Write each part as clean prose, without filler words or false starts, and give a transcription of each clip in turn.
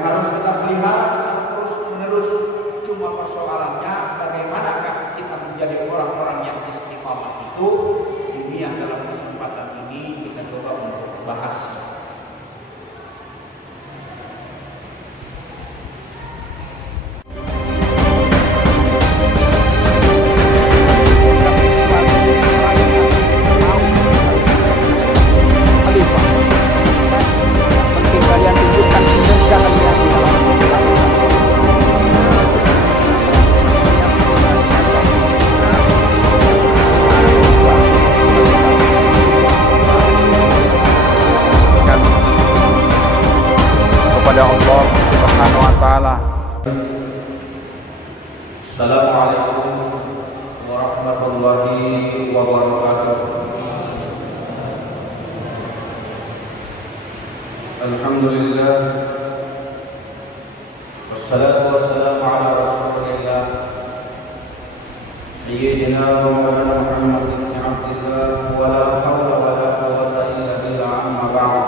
yang harus kita pelihara secara terus menerus. Cuma persoalannya bagaimanakah kita menjadi orang-orang yang istiqamah itu. Ini yang dalam kesempatan ini kita coba untuk bahas. kepada Allah Subhanahu wa taala. Assalamualaikum warahmatullahi wabarakatuh. Alhamdulillah, wassalatu wassalamu ala rasulillah sayyidina Maulana Muhammad bin Abdillah wa la hawla wa la quwwata illa billah, amma ba'd.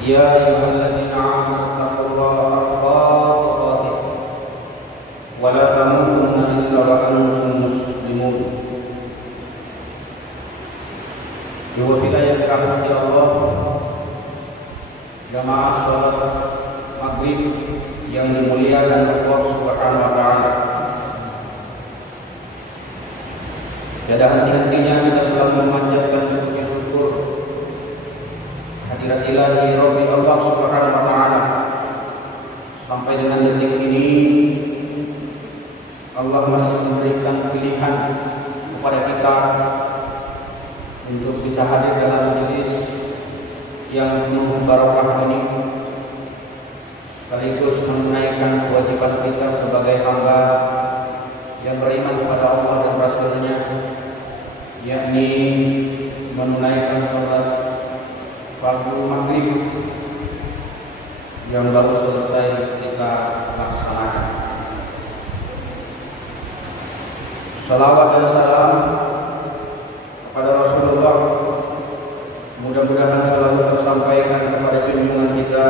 Ya ayyuhalladzina amanu taqullaha haqqa tuqatih wa la tamutunna illa wa antum muslimun. Diwafilah yang dirahmati Allah, jamaah sholat maghrib yang dimuliakan Allah Subhanahu wa taala. Tiada henti-hentinya kita selalu memanjatkan puji syukur hadirat ilahi Rabbi Allah Subhanahu wa taala. Sampai dengan detik ini Allah masih memberikan pilihan kepada kita untuk bisa hadir dalam majelis yang penuh barokah ini, sekaligus menunaikan kewajiban kita sebagai hamba yang beriman kepada Allah dan Rasul-Nya, yakni menunaikan sholat fardu maghrib yang baru selesai kita laksanakan. Salawat dan salam kepada Rasulullah mudah-mudahan selalu tersampaikan kepada junjungan kita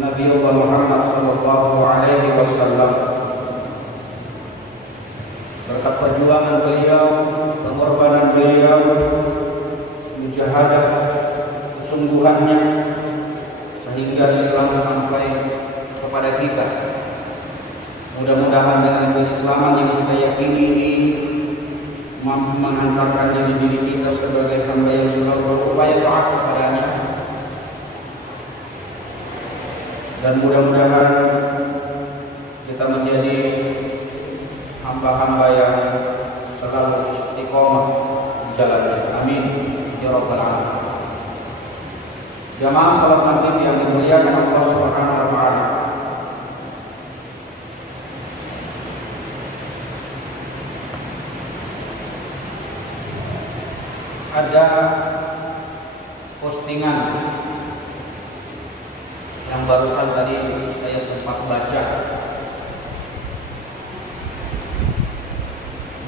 Nabi Muhammad sallallahu alaihi wasallam. Berkat perjuangan beliau, pengorbanan beliau, mujahadah, kesungguhannya, sehingga Islam sampai kepada kita. Mudah-mudahan dengan keislaman yang kita yakini ini mampu menghantarkan diri kita sebagai hamba yang selalu berupaya taat kepadanya, dan mudah-mudahan kita menjadi hamba-hamba yang selalu istiqomah di jalannya. Amin ya rabbal alamin. Jamaah salat maghrib yang dimuliakan Allah Subhanahu wa taala. Ada postingan yang barusan tadi saya sempat baca,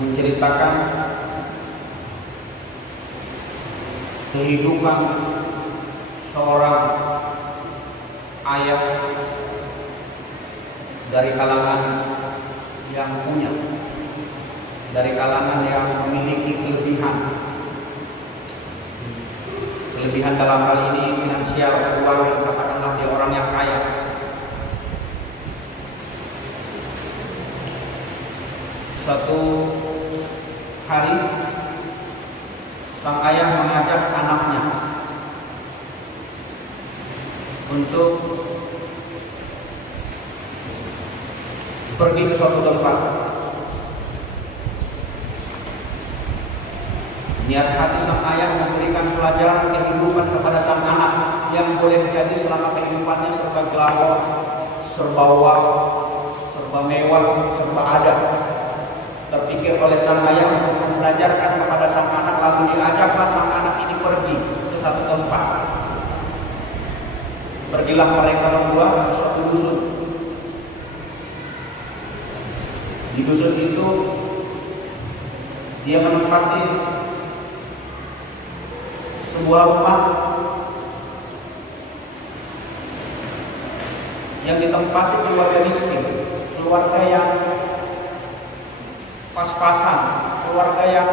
menceritakan kehidupan seorang ayah dari kalangan yang punya, dari kalangan yang memiliki kelebihan dalam hal ini finansial, keuangan, katakanlah dia orang yang kaya. Suatu hari sang ayah mengajak anaknya untuk pergi ke suatu tempat. Niat hati sang ayah memberikan pelajaran kehidupan kepada sang anak yang boleh jadi selama kehidupannya serba glamor, serba wow, serba mewah, serba ada. Terpikir oleh sang ayah untuk membelajarkan kepada sang anak, lalu diajaklah sang anak ini pergi ke satu tempat. Pergilah mereka berdua ke suatu dusun. Di dusun itu dia menempati sebuah rumah yang ditempati keluarga miskin, keluarga yang pas-pasan, keluarga yang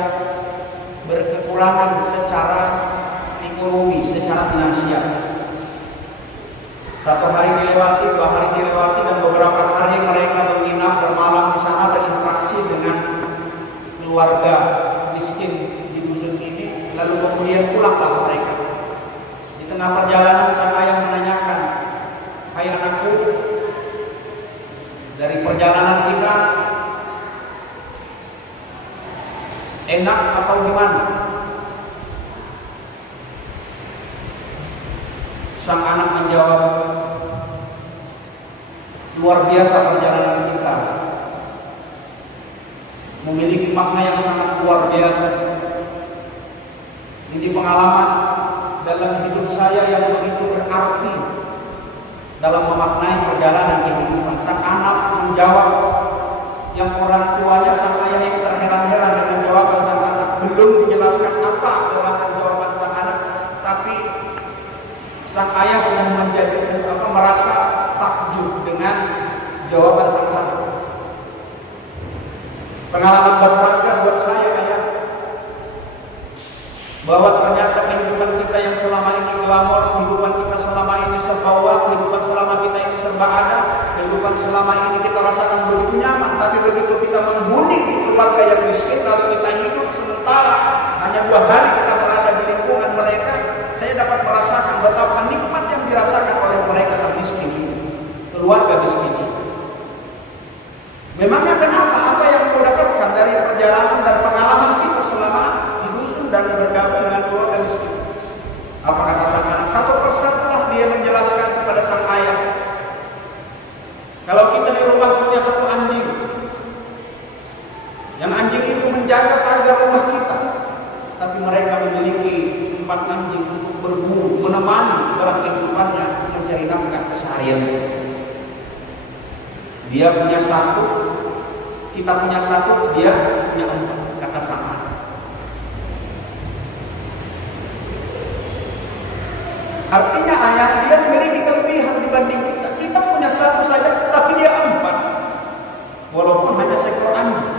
berkekurangan secara ekonomi, secara finansial. Satu hari dilewati, 2 hari dilewati, dan beberapa hari mereka menginap bermalam di sana, berinteraksi dengan keluarga miskin di dusun ini, lalu kemudian pulanglah mereka. Di tengah perjalanan sang ayah menanyakan, "Hai anakku, dari perjalanan kita enak atau gimana?" Sang anak menjawab, "Luar biasa perjalanan kita, memiliki makna yang sangat luar biasa. Ini pengalaman dalam hidup saya yang begitu berarti dalam memaknai perjalanan kehidupan." Sang anak menjawab, yang orang tuanya sang ayah yang terheran-heran dengan jawaban sang anak. Belum dijelaskan apa gerangan jawaban sang anak, tapi sang ayah sudah merasa takjub dengan jawaban sang anak. Pengalaman berharga buat saya, ayah, bahwa ternyata kehidupan kita yang selama ini glamor, kehidupan kita selama ini serba uang, kehidupan selama kita ini serba ada, kehidupan selama ini kita rasakan begitu nyaman, tapi begitu kita menghuni di keluarga yang miskin, lalu kita hidup sementara hanya 2 hari kita berada di lingkungan mereka, saya dapat merasakan betapa nikmat yang dirasakan oleh mereka sang miskin ini, keluarga miskin ini. Memangnya kenapa? Apa yang kau dapatkan dari perjalanan dan pengalaman kita selama di dusun dan bergabung dengan keluarga miskin? Apa kata sang anak? Satu persatu lah dia menjelaskan kepada sang ayah. Kalau kita di rumah punya 1 anjing, yang anjing itu menjaga pagar rumah kita, tapi mereka memiliki 4 anjing untuk berburu, menemani dalam kehidupannya, mencari nafkah keseharian. Dia punya 1, kita punya 1, dia punya 4, kata sang anak. Artinya ayah, dia memiliki kelebihan dibanding kita. Kita punya 1 saja, tapi dia 4, walaupun hanya seekor anjing.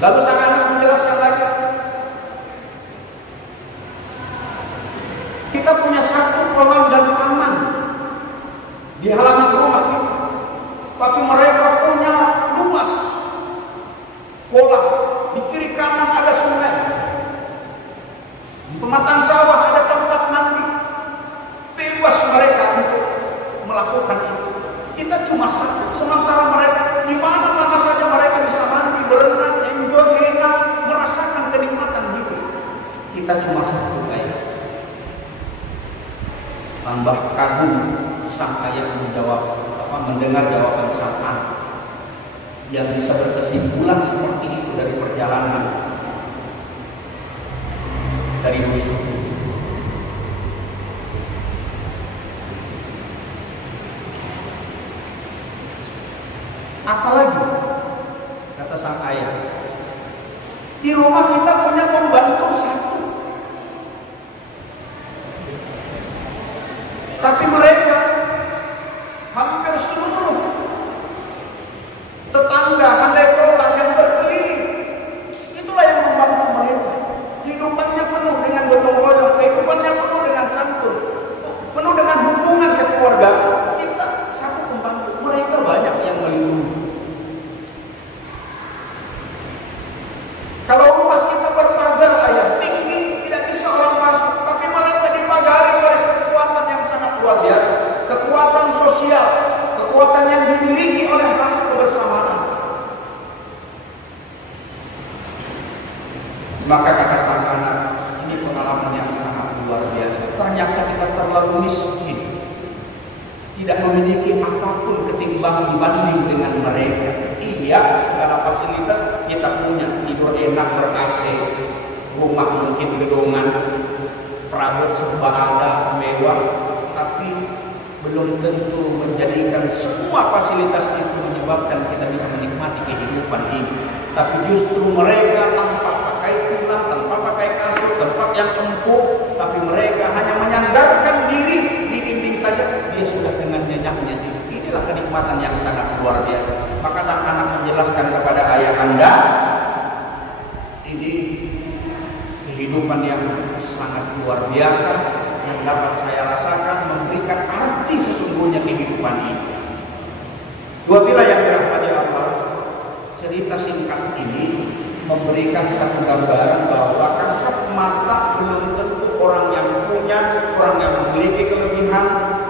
Lalu sang anak menjelaskan lagi, kita punya 1 kolam dan taman di halaman rumah kita, tapi mereka punya luas kolam, di kiri kanan ada sungai, di pematang sawah ada tempat mandi, bebas mereka untuk melakukan itu. Kita cuma 1, sementara mereka di mana-mana saja mereka bisa mandi, berenang, enjoy, enak, merasakan kenikmatan hidup. Kita cuma 1, ayah. Tambah kagum sang ayah mendengar jawaban sang anak yang bisa berkesimpulan seperti itu dari perjalanan dari dusun. Apalagi kata sang ayah, di rumah kita punya pembantu 1, tapi mereka hampir seluruh tetangga, handai tolak yang berkeliling, itulah yang membantu mereka. Kehidupannya penuh dengan gotong royong, kehidupannya penuh dengan santun, penuh dengan hubungan keluarga. Kita 1 pembantu, mereka banyak yang melindungi. Kalau rumah kita berpagar, ayah, tinggi, tidak bisa orang masuk, tapi mereka dipagari oleh kekuatan yang sangat luar biasa, kekuatan sosial, kekuatan yang dimiliki oleh rasa kebersamaan. Maka kata sang anak, ini pengalaman yang sangat luar biasa. Ternyata kita terlalu miskin, tidak memiliki apapun ketimbang dibanding dengan mereka. Iya, segala fasilitas kita punya, tidur enak, ber-AC, rumah mungkin gedongan, perabot serba ada, mewah, tapi belum tentu menjadikan semua fasilitas itu menyebabkan kita bisa menikmati kehidupan ini. Tapi justru mereka tanpa pakai tulang, tanpa pakai kasur, tempat yang empuk, tapi mereka sadarkan diri di dinding saja dia sudah dengan nyenyaknya tidur. Inilah kenikmatan yang sangat luar biasa. Maka sang anak menjelaskan kepada ayah anda, ini kehidupan yang sangat luar biasa yang dapat saya rasakan, memberikan arti sesungguhnya kehidupan ini. Dua villa yang dirahmati Allah, cerita singkat ini memberikan satu gambaran bahwa kasat mata belum tentu orang yang punya, orang yang memiliki kelebihan,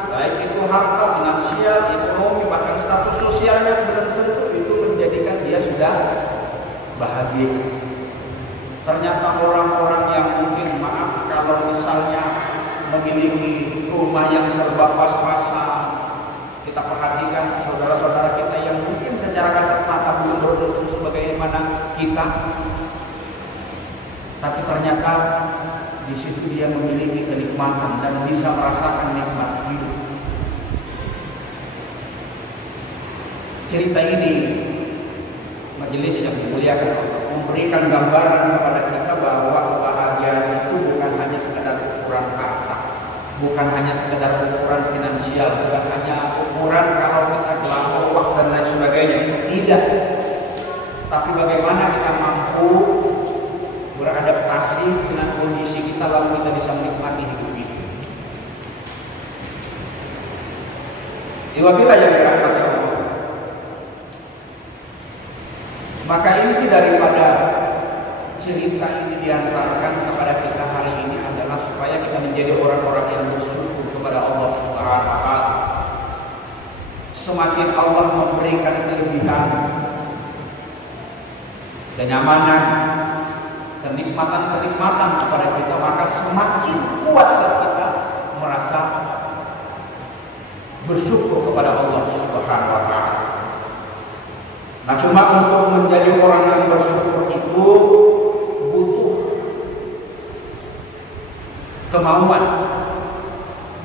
baik itu harta, finansial, ekonomi, bahkan status sosialnya, belum tentu itu menjadikan dia sudah bahagia. Ternyata orang-orang yang mungkin, maaf kalau misalnya memiliki rumah yang serba pas-pasan, kita perhatikan saudara-saudara kita yang mungkin secara kasat mata belum beruntung sebagaimana kita, tapi ternyata di situ dia memiliki kenikmatan dan bisa merasakan nikmat hidup. Cerita ini, majelis yang dimuliakan Allah, memberikan gambaran kepada kita bahwa kebahagiaan itu bukan hanya sekedar ukuran harta, bukan hanya sekedar ukuran finansial, bukan hanya ukuran kalau kita gelapor uang dan lain sebagainya. Tidak. Tapi bagaimana kita mampu beradaptasi dengan kondisi kita lalu kita bisa menikmati hidup ini. Iwabilah yang dirahmati Allah. Maka inti daripada cerita ini diantarkan kepada kita hari ini adalah supaya kita menjadi orang-orang yang bersyukur kepada Allah Subhanahu wa taala. Semakin Allah memberikan kelebihan, kenyamanan, kenikmatan-kenikmatan kepada kita, maka semakin kuatlah kita merasa bersyukur kepada Allah Subhanahu wa taala. Nah, cuma untuk menjadi orang yang bersyukur itu butuh kemauan,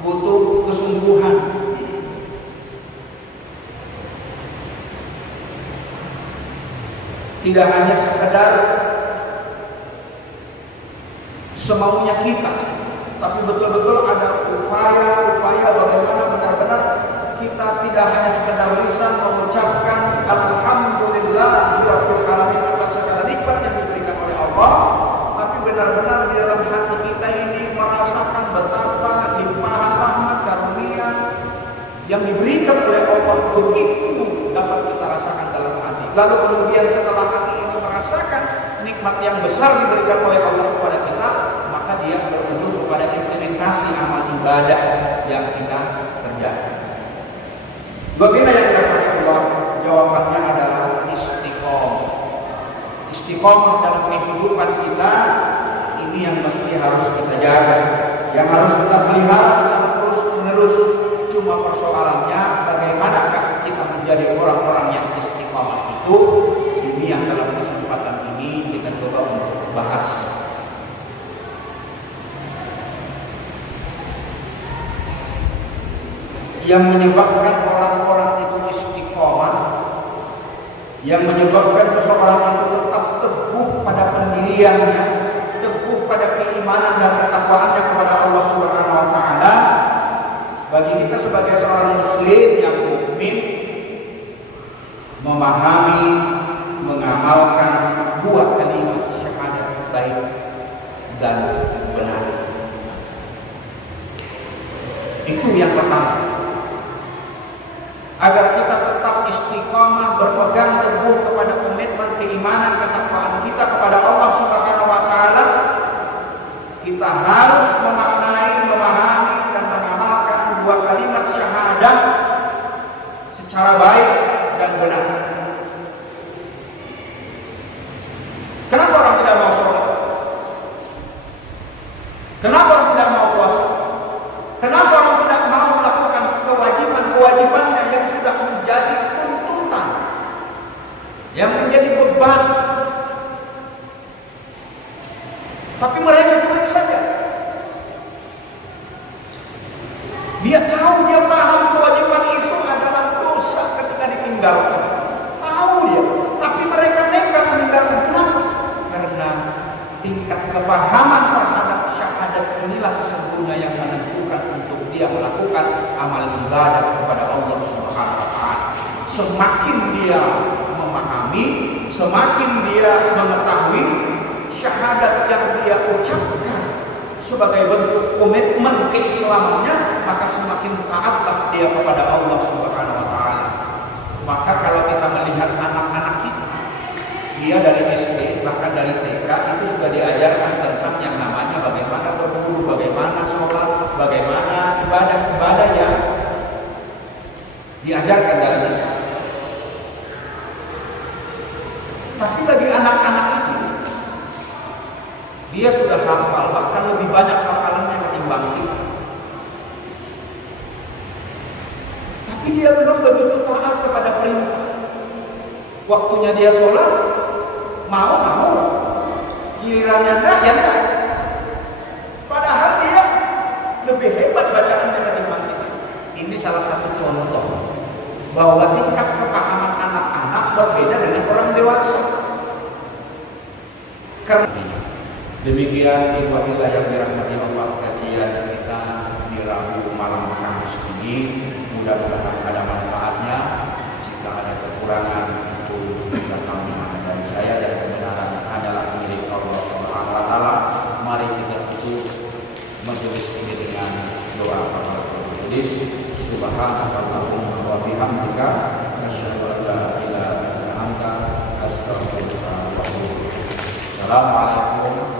butuh kesungguhan. Tidak hanya sekedar semaunya kita, tapi betul-betul ada upaya-upaya bagaimana benar-benar kita tidak hanya sekedar lisan mengucapkan alhamdulillahirabbil alamin atas segala nikmat yang diberikan oleh Allah, tapi benar-benar di dalam hati kita ini merasakan betapa limpahan rahmat karunia yang diberikan oleh Allah begitu dapat kita rasakan dalam hati. Lalu kemudian setelah hati ini merasakan nikmat yang besar diberikan oleh Allah kepada kita, maka dia berujung kepada implementasi amal ibadah yang kita kerjakan. Bagaimana yang dirahmati Allah? Jawabannya adalah istiqomah. Istiqomah dalam kehidupan kita ini yang mesti harus kita jaga, yang harus kita pelihara secara terus-menerus. Cuma persoalannya bagaimanakah kita menjadi orang-orang yang istiqomah itu? Ini yang dalam kesempatan ini kita coba untuk bahas. Yang menyebabkan orang-orang itu istiqomah, yang menyebabkan seseorang itu tetap teguh pada pendiriannya, teguh pada keimanan dan ketakwaannya kepada Allah Subhanahu wa taala. Bagi kita sebagai seorang muslim yang mukmin, memahami, mengamalkan dua kalimat syahadat baik dan benar. Itu yang pertama. Agar kita tetap istiqamah, berpegang teguh kepada komitmen keimanan ketakwaan kita kepada Allah Subhanahu wa taala, kita harus memaknai, memahami dan mengamalkan dua kalimat syahadat secara baik dan benar. Kenapa orang tidak mau sholat? Kenapa orang tidak mau puasa? Kenapa orang tidak mau melakukan kewajiban-kewajibannya yang sudah menjadi tuntutan, yang menjadi beban? Tapi mereka cuek saja. Dia tahu, dia paham kewajiban itu adalah dosa ketika ditinggalkan. Tahu dia, tapi mereka nekat meninggalkan. Kenapa? Karena tingkat kepahaman terhadap syahadat inilah sesungguhnya yang menentukan dia melakukan amal ibadah kepada Allah Subhanahu wa taala. Semakin dia memahami, semakin dia mengetahui syahadat yang dia ucapkan sebagai bentuk komitmen keislamannya, maka semakin taatlah dia kepada Allah Subhanahu wa taala. Maka kalau kita melihat anak-anak kita, dia dari SD bahkan dari TK itu sudah diajarkan tentang yang namanya bagaimana berwudu, bagaimana sholat, bagaimana ibadahnya diajarkan dari Islam. Tapi bagi anak-anak itu, dia sudah hafal, bahkan lebih banyak hafalannya ketimbang kita. Tapi dia belum begitu taat kepada perintah. Waktunya dia sholat, mau, gilirannya enggak, ya enggak. Padahal dia lebih hebat bacaannya ketimbang kita. Ini salah satu contoh bahwa tingkat kepahaman anak-anak berbeda dengan orang dewasa. Karena demikian ikhwanillah yang dirahmati Allah, kajian kita di Rabu malam Kamis ini mudah-mudahan ada manfaatnya. Jika ada kekurangan itu datang dari saya, dan kebenaran adalah milik Allah Subhanahu wa taala. Mari kita tutup majelis ini dengan doa kafaratul majelis. Subhanallahumma wa bihamdika asyhadu an la ilaha illa anta astaghfiruka wa atubu ilaik. Assalamualaikum